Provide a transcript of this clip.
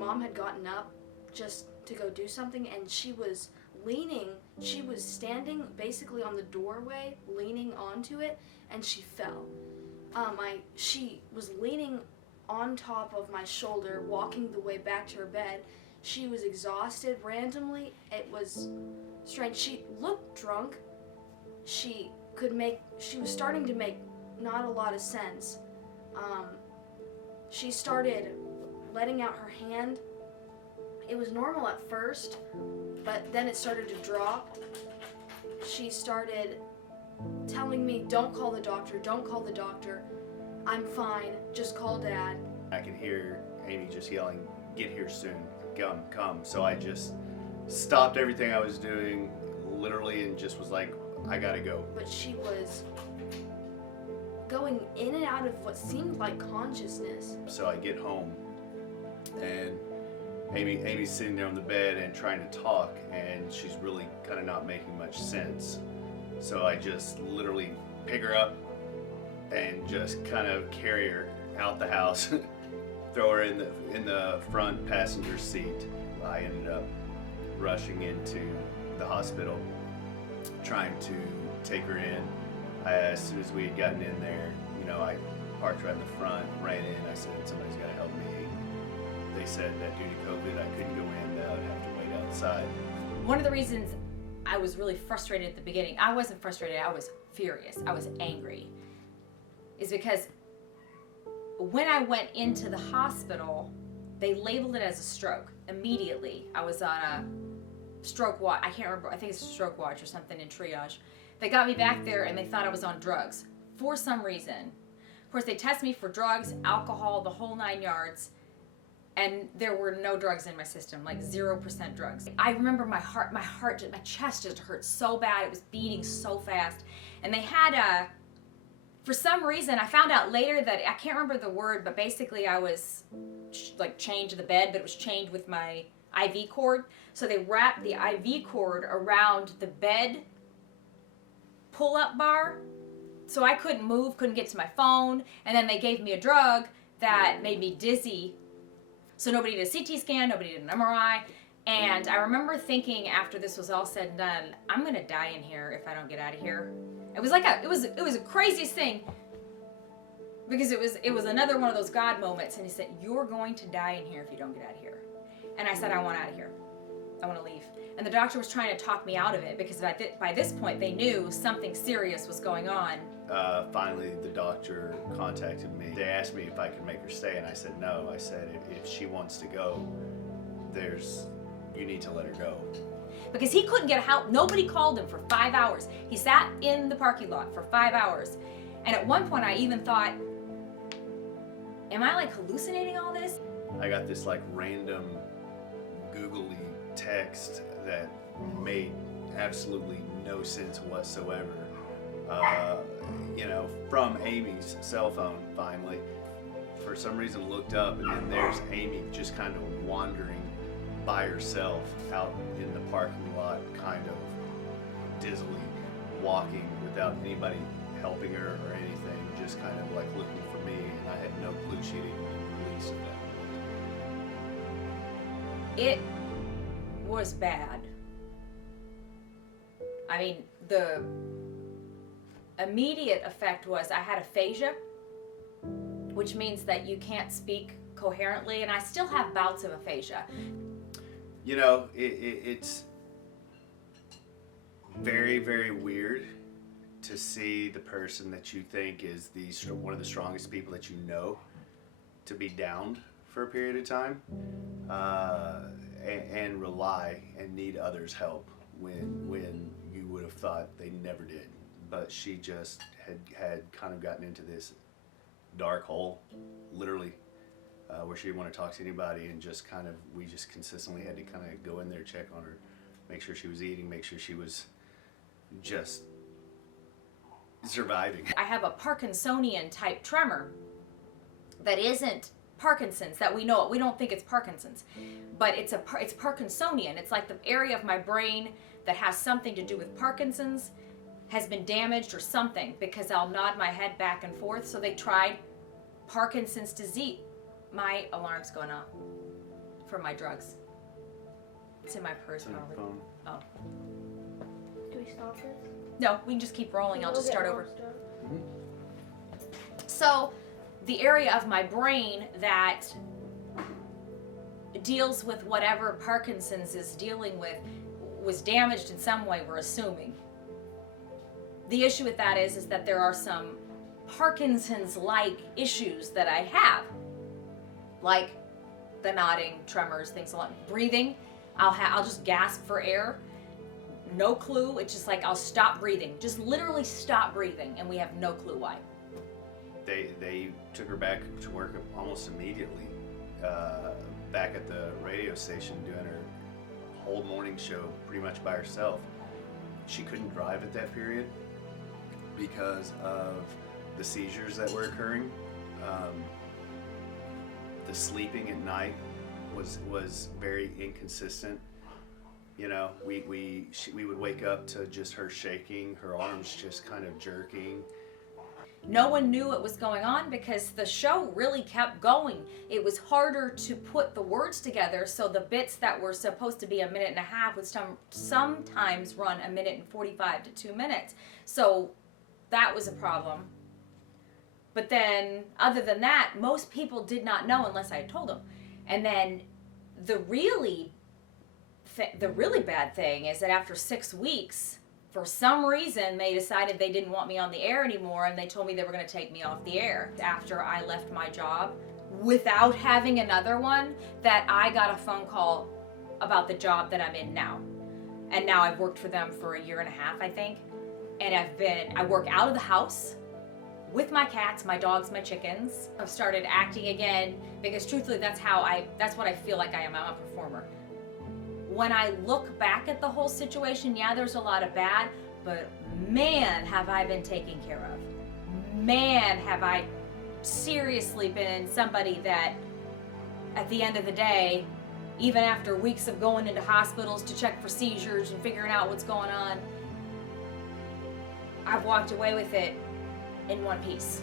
mom had gotten up just to go do something, and she was standing basically on the doorway, leaning onto it, and she fell. She was leaning on top of my shoulder, walking the way back to her bed. She was exhausted randomly. It was strange. She looked drunk. She was starting to make not a lot of sense. She started letting out her hand. It was normal at first, but then it started to drop. She started telling me, don't call the doctor, I'm fine, just call Dad. I could hear Amy just yelling, get here soon, come. So I just stopped everything I was doing, literally, and just was like, I gotta go. But she was going in and out of what seemed like consciousness. So I get home, and Amy's sitting there on the bed and trying to talk, and she's really kind of not making much sense. So I just literally pick her up and just kind of carry her out the house, throw her in the front passenger seat. I ended up rushing into the hospital, trying to take her in. As soon as we had gotten in there, I parked right in the front, ran in. I said, somebody's got to help me. They said that due to COVID, I couldn't go in, that I would have to wait outside. One of the reasons I was really frustrated at the beginning, I wasn't frustrated, I was furious, I was angry, is because when I went into the hospital, they labeled it as a stroke immediately. I was on a stroke watch, I can't remember, I think it's a stroke watch or something in triage. They got me back there and they thought I was on drugs for some reason. Of course, they tested me for drugs, alcohol, the whole 9 yards, and there were no drugs in my system, like 0% drugs. I remember my chest just hurt so bad, it was beating so fast. And they had for some reason, I found out later that, I can't remember the word, but basically I was like chained to the bed, but it was chained with my IV cord. So they wrapped the IV cord around the bed pull-up bar, so I couldn't move, couldn't get to my phone, and then they gave me a drug that made me dizzy. So nobody did a CT scan, nobody did an MRI, and I remember thinking after this was all said and done, I'm gonna die in here if I don't get out of here. It was like it was the craziest thing, because it was another one of those God moments, and he said, you're going to die in here if you don't get out of here. And I said, I want out of here. I want to leave. And the doctor was trying to talk me out of it, because by this point they knew something serious was going on. Finally, the doctor contacted me. They asked me if I could make her stay, and I said no. I said, if she wants to go, you need to let her go. Because he couldn't get out. Nobody called him for 5 hours. He sat in the parking lot for 5 hours. And at one point I even thought, am I like hallucinating all this? I got this like random googly text that made absolutely no sense whatsoever. From Amy's cell phone, finally. For some reason looked up, and then there's Amy just kind of wandering by herself out in the parking lot, kind of dizzily walking without anybody helping her or anything, just kind of like looking for me, and I had no clue she'd even been released. It was bad. I mean, the immediate effect was I had aphasia, which means that you can't speak coherently, and I still have bouts of aphasia. It's very, very weird to see the person that you think is one of the strongest people that you know to be downed for a period of time, and rely and need others' help when you would have thought they never did. But she just had kind of gotten into this dark hole, literally, where she didn't want to talk to anybody, and we just consistently had to kind of go in there, check on her, make sure she was eating, make sure she was just surviving. I have a Parkinsonian type tremor that isn't Parkinson's, that we know it. We don't think it's Parkinson's, but it's Parkinsonian. It's like the area of my brain that has something to do with Parkinson's has been damaged or something, because I'll nod my head back and forth. So they tried Parkinson's disease. My alarm's going off. for my drugs. It's in my purse It's on your probably. phone. Oh. Do we stop this? No, we can just keep rolling. I'll just We'll get start over. lost up. So, the area of my brain that deals with whatever Parkinson's is dealing with was damaged in some way, we're assuming. The issue with that is that there are some Parkinson's-like issues that I have, like the nodding, tremors, things like breathing. I'll just gasp for air. No clue. It's just like I'll stop breathing. Just literally stop breathing, and we have no clue why. They took her back to work almost immediately. Back at the radio station doing her whole morning show pretty much by herself. She couldn't drive at that period because of the seizures that were occurring. The sleeping at night was very inconsistent. You know, we would wake up to just her shaking, her arms just kind of jerking. No one knew what was going on because the show really kept going. It was harder to put the words together, so the bits that were supposed to be a minute and a half would sometimes run a minute and 45 to 2 minutes. So that was a problem. But then, other than that, most people did not know unless I had told them. And then the really bad thing is that after 6 weeks, for some reason, they decided they didn't want me on the air anymore, and they told me they were going to take me off the air. After I left my job, without having another one, that I got a phone call about the job that I'm in now. And now I've worked for them for 1.5 years, I think. And I work out of the house with my cats, my dogs, my chickens. I've started acting again because truthfully, that's what I feel like I am. I'm a performer. When I look back at the whole situation, yeah, there's a lot of bad, but man, have I been taken care of. Man, have I seriously been somebody that, at the end of the day, even after weeks of going into hospitals to check for seizures and figuring out what's going on, I've walked away with it in one piece.